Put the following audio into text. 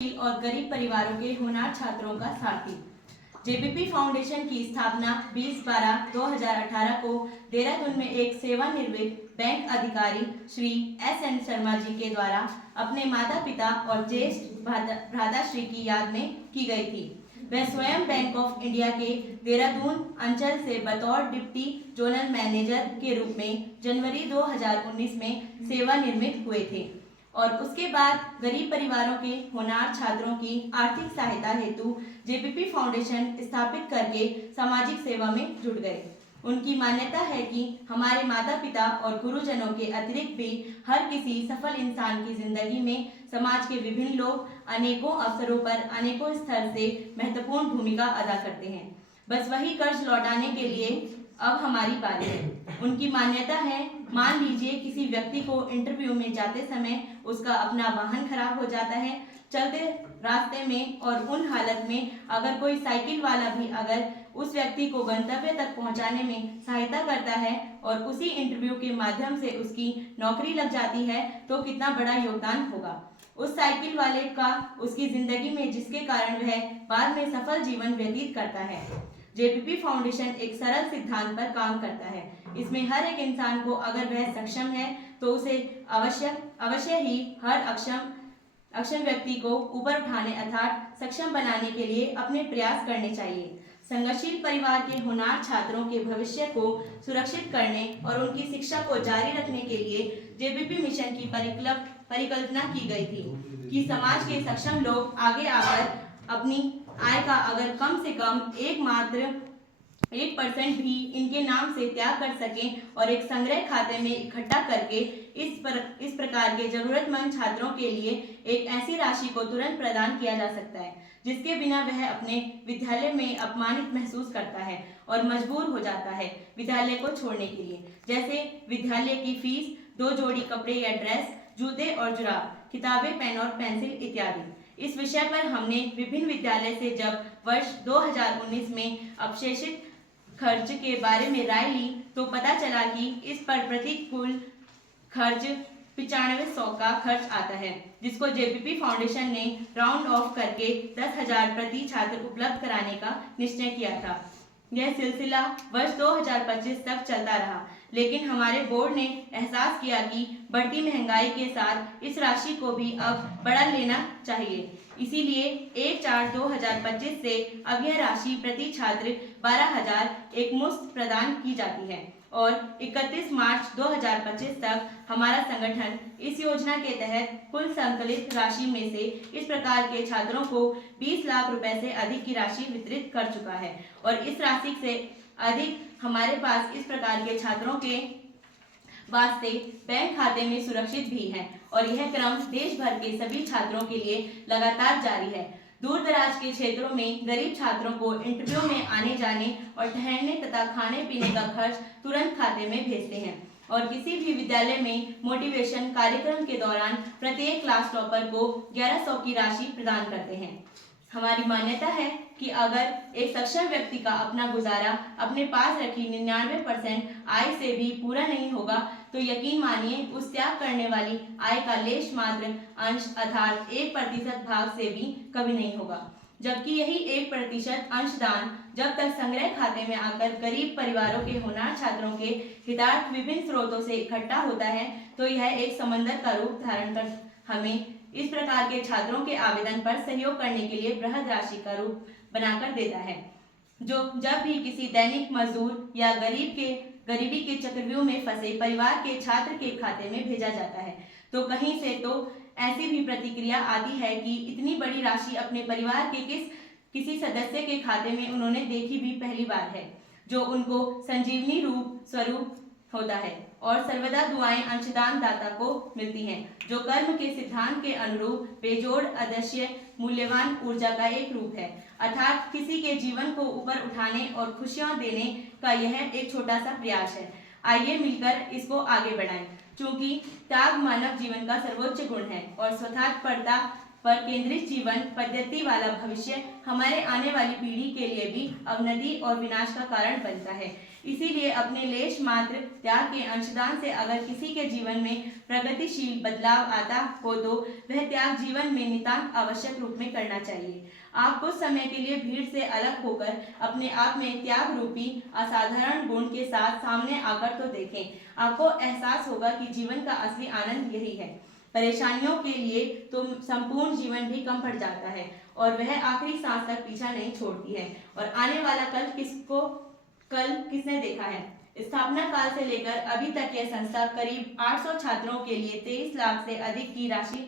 और गरीब परिवारों के होनहार छात्रों का सारथी। जेबीपी फाउंडेशन की स्थापना 20/12/2018 को देहरादून में एक सेवानिवृत्त बैंक अधिकारी श्री S.N. शर्मा जी के द्वारा अपने माता पिता और ज्येष्ठ भ्राताश्री की याद में की गई थी। वह स्वयं बैंक ऑफ इंडिया के देहरादून अंचल से बतौर डिप्टी जोनल मैनेजर के रूप में जनवरी 2019 में सेवानिवृत्त हुए थे और उसके बाद गरीब परिवारों के होनहार छात्रों की आर्थिक सहायता हेतु जेबीपी फाउंडेशन स्थापित करके सामाजिक सेवा में जुट गए। उनकी मान्यता है कि हमारे माता पिता और गुरुजनों के अतिरिक्त भी हर किसी सफल इंसान की जिंदगी में समाज के विभिन्न लोग अनेकों अवसरों पर अनेकों स्तर से महत्वपूर्ण भूमिका अदा करते हैं। बस वही कर्ज लौटाने के लिए अब हमारी बारी है। उनकी मान्यता है, मान लीजिए किसी व्यक्ति को इंटरव्यू में जाते समय उसका अपना वाहन खराब हो जाता है, चलते रास्ते में और उन हालत में अगर कोई साइकिल वाला भी अगर उस व्यक्ति को गंतव्य तक पहुंचाने में सहायता करता है और उसी इंटरव्यू के माध्यम से उसकी नौकरी लग जाती है तो कितना बड़ा योगदान होगा उस साइकिल वाले का उसकी जिंदगी में, जिसके कारण वह बाद में सफल जीवन व्यतीत करता है। जेबीपी फाउंडेशन एक सरल सिद्धांत पर काम करता है। इसमें हर एक इंसान को अगर वह सक्षम है तो उसे अवश्य ही हर अक्षम व्यक्ति को ऊपर उठाने अर्थात सक्षम बनाने के लिए अपने प्रयास करने चाहिए। संघर्षशील परिवार के होनहार छात्रों के भविष्य को सुरक्षित करने और उनकी शिक्षा को जारी रखने के लिए जेबीपी मिशन की परिकल्पना की गई थी कि समाज के सक्षम लोग आगे आकर अपनी आय का अगर कम से कम एकमात्र 1% भी इनके नाम से त्याग कर सकें और एक संग्रह खाते में इकट्ठा करके इस प्रकार के जरूरतमंद छात्रों के लिए एक ऐसी राशि को तुरंत प्रदान किया जा सकता है जिसके बिना वह अपने विद्यालय में अपमानित महसूस करता है और मजबूर हो जाता है विद्यालय को छोड़ने के लिए। जैसे विद्यालय की फीस, 2 जोड़ी कपड़े या ड्रेस, जूते और जुराब, किताबें, पेन और पेंसिल इत्यादि। इस विषय पर हमने विभिन्न विद्यालय से जब वर्ष 2019 में अवशेषित खर्च के बारे में राय ली तो पता चला कि इस पर प्रतिकूल खर्च 9500 का खर्च आता है, जिसको जेबीपी फाउंडेशन ने राउंड ऑफ करके 10,000 प्रति छात्र उपलब्ध कराने का निश्चय किया था। यह सिलसिला वर्ष 2025 तक चलता रहा, लेकिन हमारे बोर्ड ने एहसास किया कि बढ़ती महंगाई के साथ इस राशि को भी अब बढ़ा लेना चाहिए। इसीलिए 1/4/2025 से अब यह राशि प्रति छात्र 12,000 एकमुश्त प्रदान की जाती है और 31 मार्च 2025 तक हमारा संगठन इस योजना के तहत कुल संकलित राशि में से इस प्रकार के छात्रों को 20 लाख रुपए से अधिक की राशि वितरित कर चुका है और इस राशि से अधिक हमारे पास इस प्रकार के छात्रों के वास्ते बैंक खाते में सुरक्षित भी है और यह क्रम देश भर के सभी छात्रों के लिए लगातार जारी है। दूर दराज के क्षेत्रों में गरीब छात्रों को इंटरव्यू में आने जाने और ठहरने तथा खाने पीने का खर्च तुरंत खाते में भेजते हैं और किसी भी विद्यालय में मोटिवेशन कार्यक्रम के दौरान प्रत्येक क्लास टॉपर को 1100 की राशि प्रदान करते हैं। हमारी मान्यता है कि अगर एक सक्षम व्यक्ति का अपना गुजारा अपने पास रखी 99% आय से भी पूरा नहीं होगा तो यकीन मानिए उस त्याग करने वाली आय का लेश मात्र अंश अर्थात 1% भाग से भी कभी नहीं होगा। जबकि यही 1% अंशदान जब तक संग्रह खाते में आकर गरीब परिवारों के होनहार छात्रों के हितार्थ विभिन्न स्रोतों से इकट्ठा होता है तो यह एक समंदर का रूप धारण कर हमें इस प्रकार के छात्रों के आवेदन पर सहयोग करने के लिए बृहद राशि का रूप बनाकर देता है, जो जब भी किसी दैनिक मजदूर या गरीबी के चक्रव्यूह में फंसे परिवार के छात्र के खाते में भेजा जाता है तो कहीं से तो ऐसी भी प्रतिक्रिया आती है कि इतनी बड़ी राशि अपने परिवार के किसी सदस्य के खाते में उन्होंने देखी भी पहली बार है, जो उनको संजीवनी रूप स्वरूप होता है और सर्वदा दुआएं अंशदान दाता को मिलती हैं, जो कर्म के सिद्धांत के अनुरूप बेजोड़ अदृश्य मूल्यवान ऊर्जा का एक रूप है, अर्थात किसी के जीवन को ऊपर उठाने और खुशियां देने का यह एक छोटा सा प्रयास है। आइए मिलकर इसको आगे बढ़ाएं। चूंकि त्याग मानव जीवन का सर्वोच्च गुण है और स्वतःपरता पर केंद्रित जीवन पद्धति वाला भविष्य हमारे आने वाली पीढ़ी के लिए भी अवनति और विनाश का कारण बनता है। इसीलिए अपने लेश मात्र त्याग के अंशदान से अगर किसी के जीवन में प्रगतिशील बदलाव आता हो तो वह त्याग जीवन में नितांत आवश्यक रूप में करना चाहिए। आप कुछ समय के लिए भीड़ से अलग होकर अपने आप में त्याग रूपी असाधारण गुण के साथ सामने आकर तो देखें। आपको एहसास होगा कि जीवन का असली आनंद यही है। परेशानियों के लिए तो संपूर्ण जीवन भी कम पड़ जाता है और वह आखिरी सांस तक पीछा नहीं छोड़ती है। और आने वाला कल किसने देखा है? स्थापना काल से लेकर अभी तक यह संस्था करीब 800 छात्रों के लिए 23 लाख से अधिक की राशि